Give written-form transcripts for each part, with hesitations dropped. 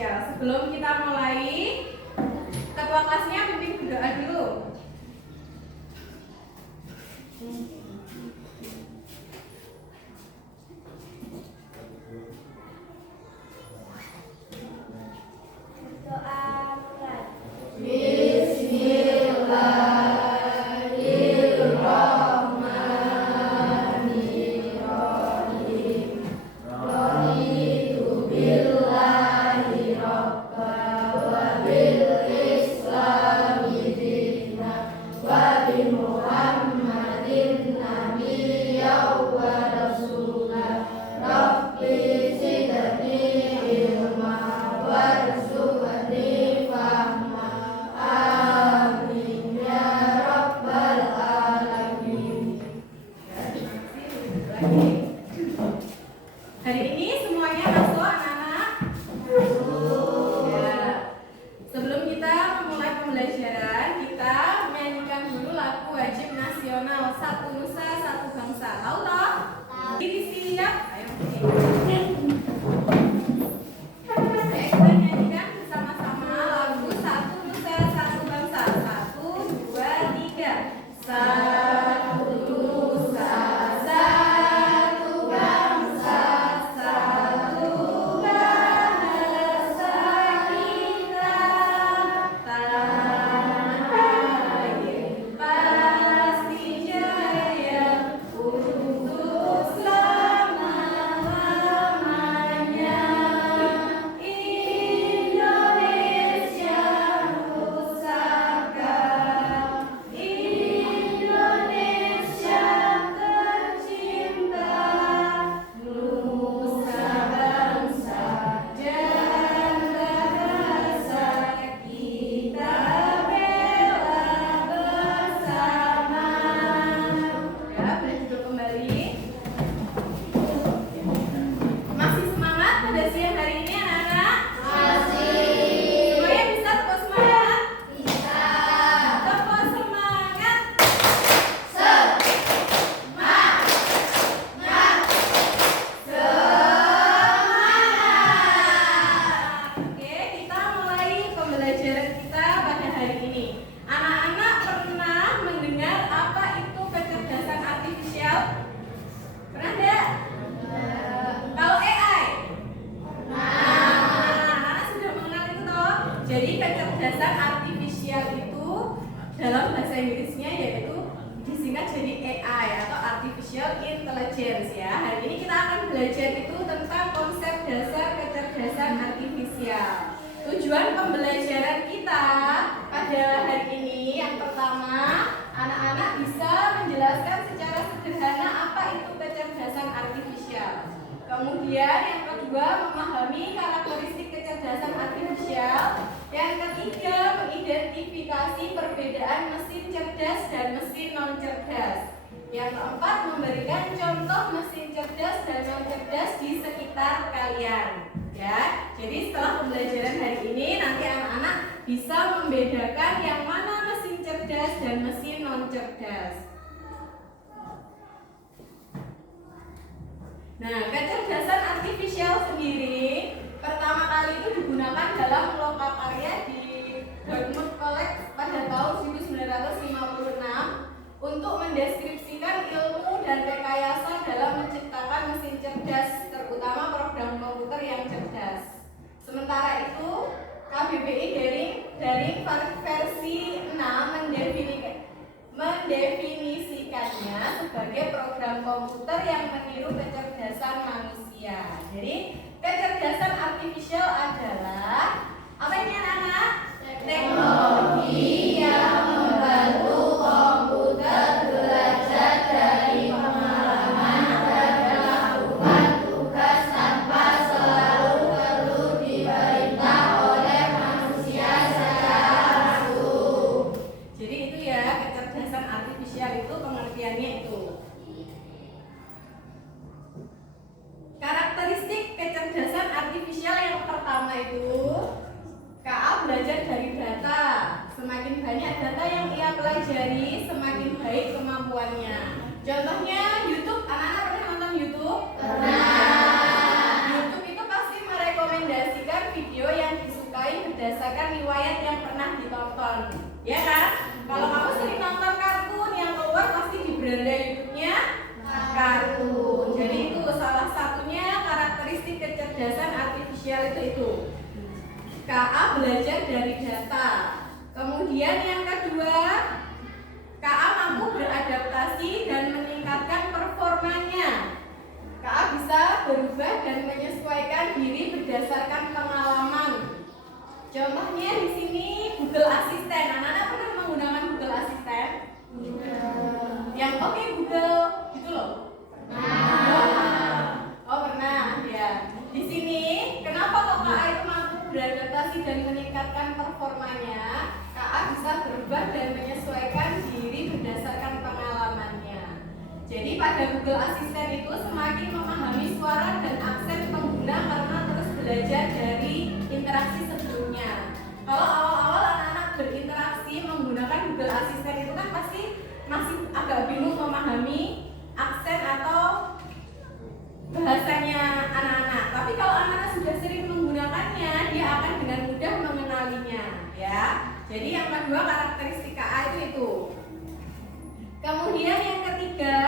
artifisial. Sebelum kita mulai, ketua kelasnya pimpin berdoa dulu. Hari ini semuanya masuk anak-anak? Ya. Sebelum kita memulai pembelajaran, kita menyanyikan dulu lagu wajib nasional Satu Nusa Satu Bangsa. Tahu toh? Ini siap? Ayo. Kita nyanyikan bersama-sama lagu Satu Nusa Satu Bangsa. 1, 2, 3. Satu Nusa Satu Bangsa, satu bahasa kita, tanah air pasti jaya untuk selama-lamanya. Indonesia pusaka, Indonesia tercinta, nusa bangsa dan bahasa kita bela bersama. Ya, boleh duduk kembali. Masih semangat pada siang hari ini anak-anak? Masih. Semuanya bisa tepuk semangat? Bisa. Tepuk semangat. Semangat. Oke, kita mulai pembelajaran kita pada hari ini. Anak-anak pernah mendengar apa itu kecerdasan artifisial? Pernah enggak? Kalau AI? Anak-anak sudah mengenal itu toh. Jadi kecerdasan artifisial itu dalam bahasa Inggrisnya yaitu disingkat jadi AI atau Artificial Intelligence ya. Hari ini kita akan belajar itu tentang konsep dasar kecerdasan artifisial. Tujuan pembelajaran kita pada hari ini yang pertama, anak-anak bisa menjelaskan secara sederhana apa itu kecerdasan artifisial. Kemudian yang kedua, memahami karakteristik kecerdasan artifisial. Yang ketiga, mengidentifikasi perbedaan mesin cerdas dan mesin non cerdas. Yang keempat, memberikan contoh mesin cerdas dan non cerdas di sekitar kalian. Ya, jadi setelah pembelajaran hari ini nanti anak-anak bisa membedakan yang mana mesin cerdas dan mesin non cerdas. Nah, kecerdasan artifisial sendiri pertama kali itu digunakan dalam lokakarya di Dartmouth College pada tahun 1956 untuk mendeskripsikan ilmu dan rekayasa dalam menciptakan mesin cerdas, terutama program komputer yang cerdas. Sementara itu, KBBI dari versi 6 mendefinisikannya sebagai program komputer yang meniru kecerdasan manusia. Jadi, kecerdasan artifisial adalah apa ini anak-anak? Teknologi yang membantu komputer belajar dari pengalaman dan melakukan tugas tanpa selalu perlu diperintah oleh manusia secara langsung. Jadi itu ya, kecerdasan artifisial itu pengertiannya itu. Karakteristik kecerdasan artifisial yang berdasarkan riwayat yang pernah ditonton, ya kan? Kalau kamu sering nonton kartun, yang keluar pasti di beranda YouTube-nya kartun. Jadi itu salah satunya karakteristik kecerdasan artifisial itu. KA belajar dari data. Kemudian yang kedua, KA mampu beradaptasi dan meningkatkan performanya. KA bisa berubah dan menyesuaikan diri berdasarkan pengalaman. Contohnya di sini Google Assistant. Anak-anak pernah menggunakan Google Assistant? Yang oke Google gitu loh. Oh pernah ya. Di sini kenapa kok KA itu mampu beradaptasi dan meningkatkan performanya? KA bisa berubah dan menyesuaikan diri berdasarkan pengalamannya. Jadi pada Google Assistant itu semakin memahami suara dan aksen pengguna karena terus belajar dari interaksi sebelumnya. Kalau awal-awal anak-anak berinteraksi menggunakan Google Assistant itu kan pasti masih agak bingung memahami aksen atau bahasanya anak-anak. Tapi kalau anak-anak sudah sering menggunakannya, dia akan dengan mudah mengenalinya, ya. Jadi yang kedua karakteristik KA itu. Kemudian yang ketiga,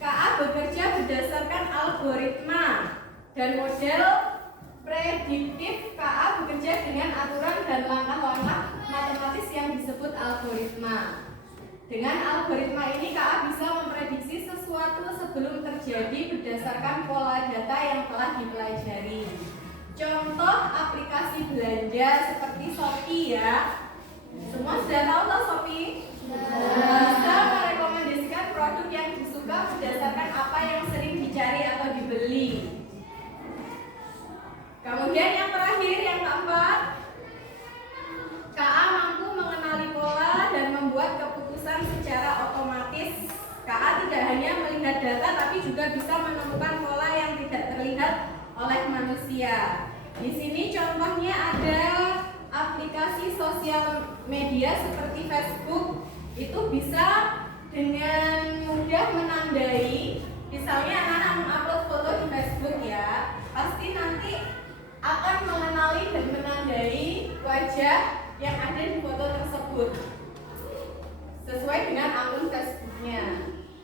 KA bekerja berdasarkan algoritma dan model prediktif. KA bekerja dengan aturan dan langkah-langkah matematis yang disebut algoritma. Dengan algoritma ini KA bisa memprediksi sesuatu sebelum terjadi berdasarkan pola data yang telah dipelajari. Contoh aplikasi belanja seperti Shopee ya. Semua sudah tahu loh Shopee? Bisa merekomendasikan produk yang disuka berdasarkan apa yang sering dicari atau dibeli. Kemudian yang terakhir, yang keempat, KA mampu mengenali pola dan membuat keputusan secara otomatis. KA tidak hanya melihat data tapi juga bisa menemukan pola yang tidak terlihat oleh manusia. Di sini contohnya ada aplikasi sosial media seperti Facebook. Itu bisa dengan mudah menandai, misalnya anak-anak mengupload foto di Facebook ya, pasti nanti akan mengenali dan menandai wajah yang ada di foto tersebut sesuai dengan akun Facebooknya.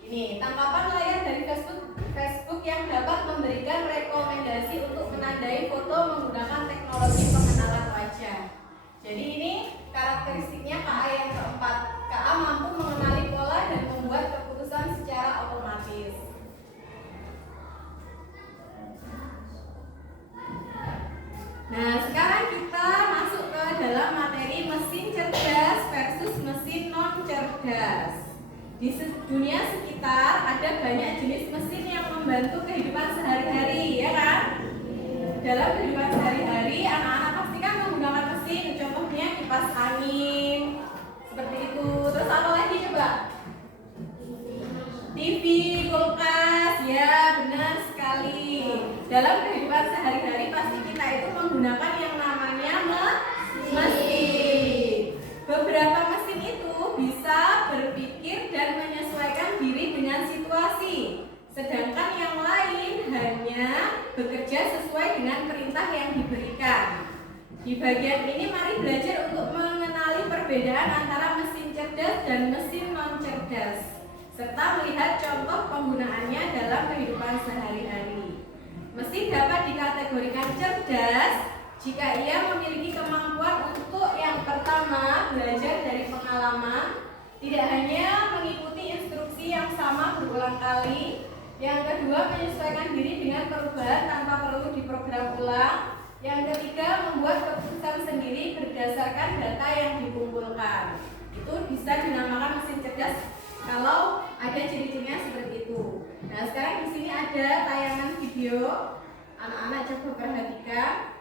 Ini tangkapan layar dari Facebook yang dapat memberikan rekomendasi untuk menandai foto menggunakan teknologi pengenalan wajah. Jadi ini karakteristiknya KA yang keempat. KA mampu mengenali pola dan membuat keputusan secara otomatis. Nah, sekarang kita masuk ke dalam materi mesin cerdas versus mesin non cerdas. Di dunia sekitar ada banyak jenis mesin yang membantu kehidupan sehari-hari, ya kan? Dalam kehidupan sehari-hari, anak-anak pasti kan menggunakan mesin. Contohnya kipas angin, seperti itu. Terus apa lagi coba? TV, kulkas, ya benar sekali. Dalam kehidupan sehari-hari pasti kita itu menggunakan yang namanya mesin. Beberapa mesin itu bisa berpikir dan menyesuaikan diri dengan situasi, sedangkan yang lain hanya bekerja sesuai dengan perintah yang diberikan. Di bagian ini mari belajar untuk mengenali perbedaan antara mesin cerdas dan mesin non cerdas, serta melihat contoh penggunaannya dalam kehidupan sehari-hari. Mesin dapat dikategorikan cerdas jika ia memiliki kemampuan untuk yang pertama belajar dari pengalaman, tidak hanya mengikuti instruksi yang sama berulang kali. Yang kedua, menyesuaikan diri dengan perubahan tanpa perlu diprogram ulang. Yang ketiga, membuat keputusan sendiri berdasarkan data yang dikumpulkan. Itu bisa dinamakan mesin cerdas kalau ada ciri-cirinya seperti itu. Nah, sekarang di sini ada tayangan video. Anak-anak coba perhatikan.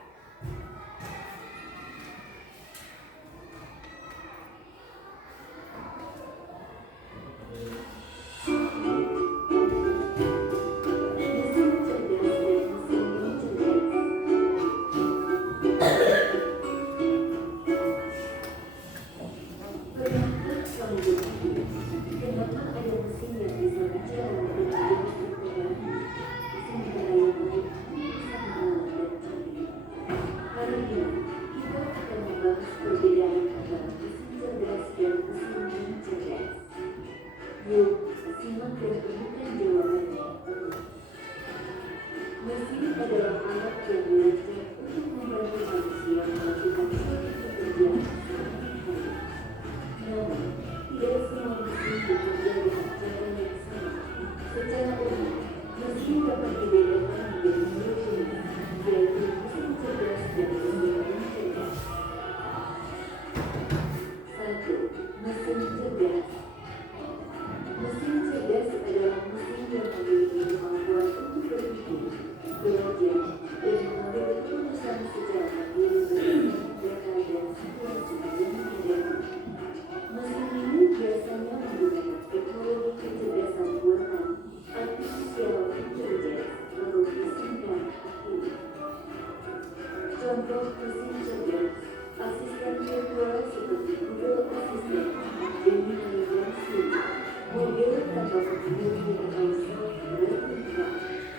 membahas perbedaan antara mesin cerdas dan mesin cerdas. Yuk, simak dan temukan jawabannya. Mesin adalah alat yang dirancang untuk membantu manusia melakukan suatu pekerjaan sehari-hari. Namun, tidak semua mesin bekerja dengan cara yang sama. Secara umum, mesin dapat dibedakan menjadi dua jenis, yaitu mesin cerdas dan mesin non-cerdas. 1. Mesin cerdas. Mesin cerdas adalah mesin yang memiliki kemampuan untuk berpikir, belajar, dan mengambil keputusan secara mandiri berdasarkan data dan situasi yang dihadapi. Mesin ini biasanya menggunakan teknologi kecerdasan buatan, artificial intelligence, atau disingkat AI. Contoh mesin cerdas, asisten virtual seperti Google Assistant, Gemini dan Siri, mobil tanpa pengemudi atau self-driving car,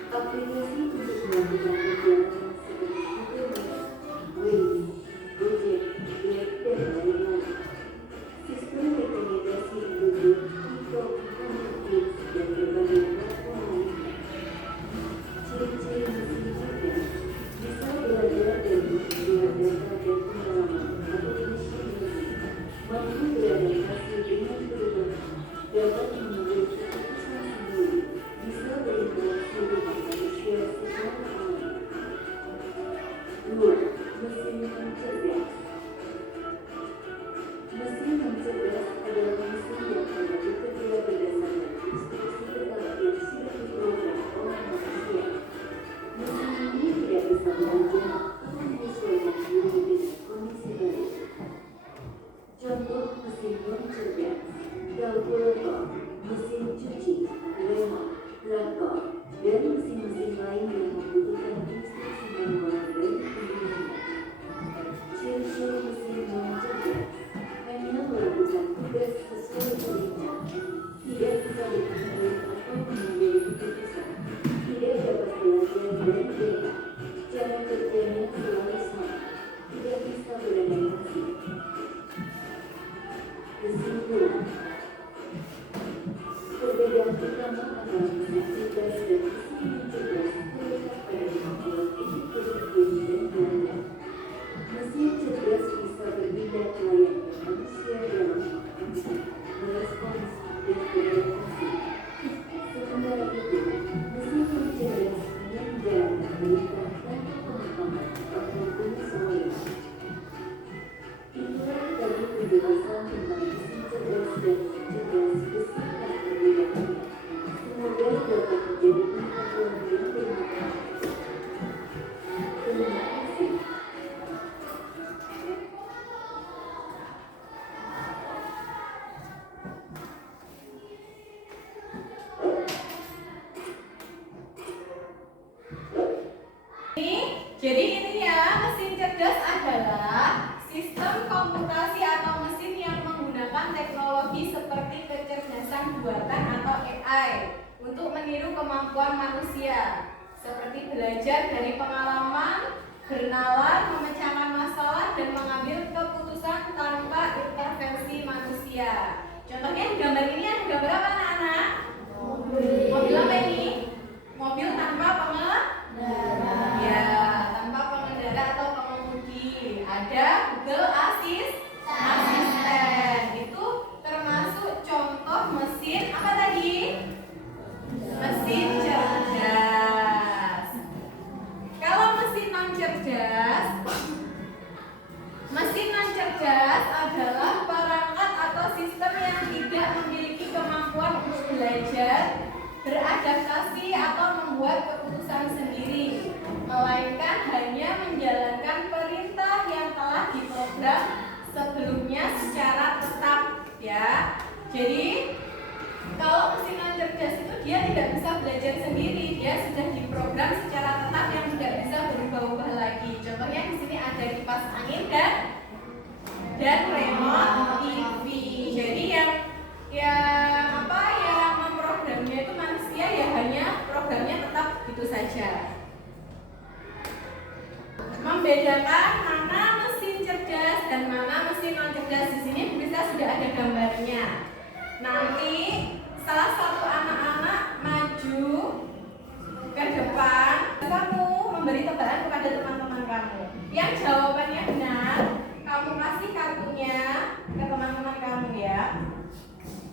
aplikasi untuk melakukan perjalanan seperti Google Maps, Waze, Gojek, Grab, dan lain-lain. Sistem rekomendasi penduduk, TikTok, Netflix, dan berbagai platform lainnya. Ciri-ciri mesin cerdas bisa belajar dan mengumpulkan data dan pengalaman atau machine learning, mampu beradaptasi dengan perubahan, dapat mengambil keputusan sendiri, bisa berinteraksi dengan manusia secara alami. 2. Mesin non-cerdas. Mesin non-cerdas adalah mesin yang hanya bekerja berdasarkan instruksi tetap yang sudah diprogram oleh manusia. Mesin ini tidak bisa belajar atau menyesuaikan diri dengan kondisi baru. Contoh mesin non-cerdas: kalkulator, mesin cuci, remote, traktor, dan mesin-mesin lain yang membutuhkan instruksi manual dan penggunanya. Ciri-ciri mesin non-cerdas: hanya melakukan tugas sesuai perintah, tidak bisa berpikir atau mengambil keputusan, tidak dapat belajar dari data, cara kerjanya selalu sama, tidak bisa beradaptasi. Kesimpulan: perbedaan utama antara mesin cerdas dan mesin non-cerdas terletak pada kemampuan untuk berpikir dan belajar. Mesin cerdas bisa bertindak layaknya manusia dalam mengamati, merespons, dan beradaptasi. Sementara itu, mesin non-cerdas hanya menjalankan perintah tanpa pengetahuan atau penyesuaian. Itulah tadi penjelasan tentang mesin cerdas dan non-cerdas beserta perbedaannya. Semoga dapat menjadi pengetahuan yang bermanfaat. Terima kasih. Jadi intinya mesin cerdas adalah sistem komputasi atau mesin yang menggunakan teknologi seperti kecerdasan buatan atau AI untuk meniru kemampuan manusia, seperti belajar dari pengalaman, bernalar, memecahkan masalah, dan mengambil keputusan tanpa intervensi manusia. Contohnya di gambar ini ada gambar apa anak-anak? Mobil apa ini? Mobil tanpa pengendara. Ya, tanpa pengendara atau pengemudi. Ada Google Assistant. Itu termasuk contoh mesin apa tadi? Mesin cerdas. Kalau mesin non-cerdas, mesin non-cerdas adalah perangkat atau sistem yang tidak memiliki kemampuan untuk belajar, beradaptasi atau membuat keputusan sendiri, melainkan hanya menjalankan perintah yang telah diprogram sebelumnya secara tetap, ya. Jadi kalau mesin non-cerdas itu dia tidak bisa belajar sendiri, dia sudah diprogram secara tetap yang tidak bisa berubah-ubah lagi. Contohnya di sini ada kipas angin dan remote TV. Jadi yang memprogramnya itu manusia, ya hanya programnya tetap gitu saja. Membedakan mana mesin cerdas dan mana mesin non cerdas. Di sini bisa sudah ada gambarnya. Nanti salah satu anak-anak maju ke depan, kamu memberi tebaran kepada teman-teman kamu. Yang jawabannya benar, kamu kasih kartunya ke teman-teman kamu ya.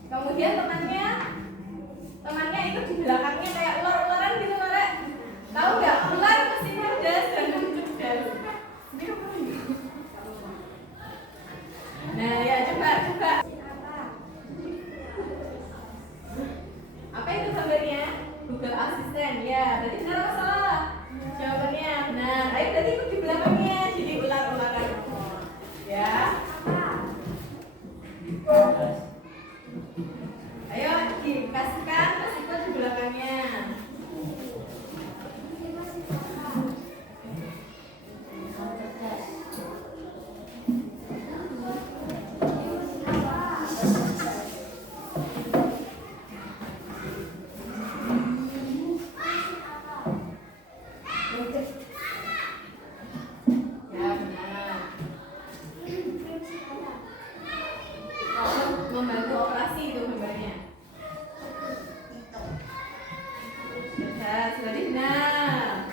Kemudian temannya itu di belakangnya kayak ular-ularan gitu, Rek. Tahu nggak? Ular mesin cerdas dan non cerdas. Nah, ya coba. Apa itu gambarnya? Google Assistant. Ya, berarti benar atau salah? Jawabannya benar. Ayo berarti ikut di belakangnya jadi ular-ularan. Ya. Ayo dikasihkan terus ikut di belakangnya. Ya benar. Membantu operasi itu gambarnya. Cerdas, berarti benar.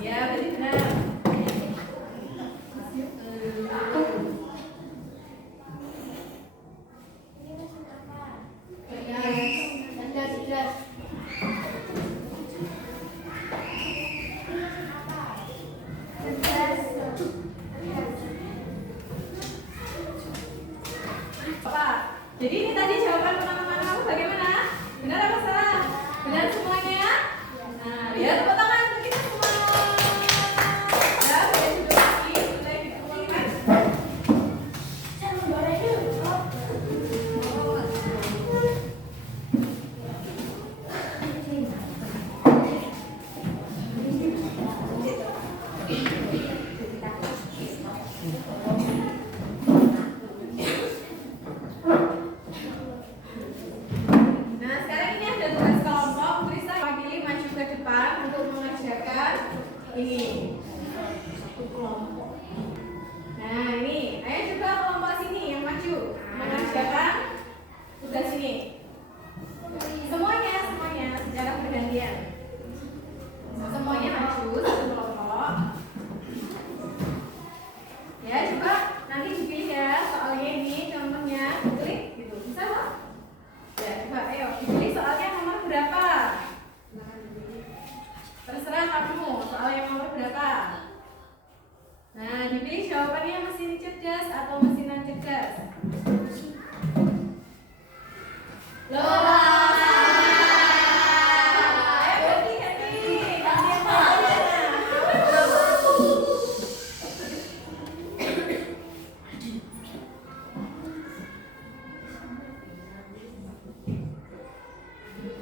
Ya, berarti benar. Apa? Jadi ini tadi jawaban teman-teman kamu bagaimana? Benar apa salah? Benar semuanya? Nah, lihat tepuk tangan untuk kita semua. Ya, boleh duduk lagi, boleh dikumpulkan. Nah, sekarang ini ada tugas kelompok. Trisa wakili maju ke depan untuk mengerjakan ini. Nah, ini. Ayo coba kelompok sini yang maju mengerjakan tugas ini. Semuanya secara bergantian. Semuanya maju satu kelompok. Ya, coba nanti dipilih ya soalnya ini contohnya klik gitu. Bisa loh? Ya, coba ayo dipilih soalnya nomor berapa? Terserah kamu, soal yang nomor berapa? Nah, dipilih jawabannya mesin cerdas atau mesin non cerdas. Loh. Ayo ganti yang lainnya.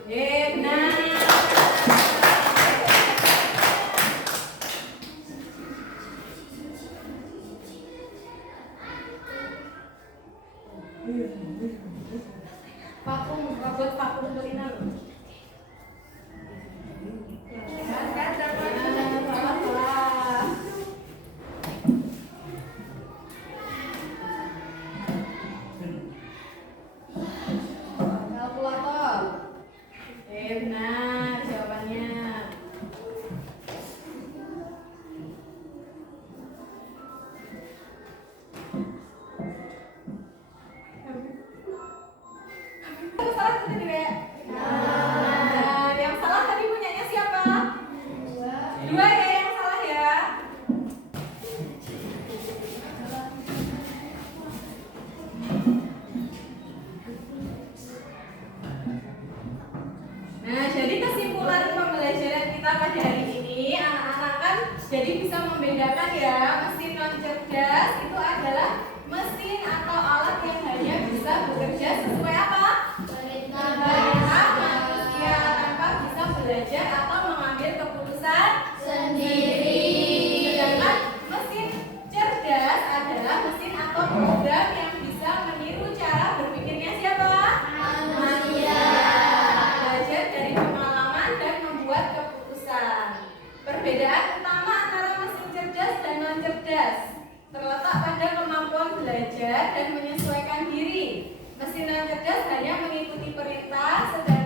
Benar. Robot vakum cleaner. Salah. Kalkulator. Benar jawabannya. Salah tadi, Dek. Nah, yang salah tadi punyanya siapa? Dua ya yang salah ya. Nah, jadi kesimpulan pembelajaran kita pada hari ini, anak-anak kan jadi bisa membedakan ya, mesin non cerdas itu adalah mesin atau alat yang hanya bisa bekerja sesuai apa? Perintah manusia tanpa bisa belajar atau mengambil keputusan sendiri. Sedangkan mesin cerdas adalah mesin atau program yang bisa meniru cara berpikirnya siapa? Manusia. Belajar dari pengalaman dan membuat keputusan. Perbedaan utama terletak pada kemampuan belajar dan menyesuaikan diri. Mesin yang cerdas hanya mengikuti perintah, sedangkan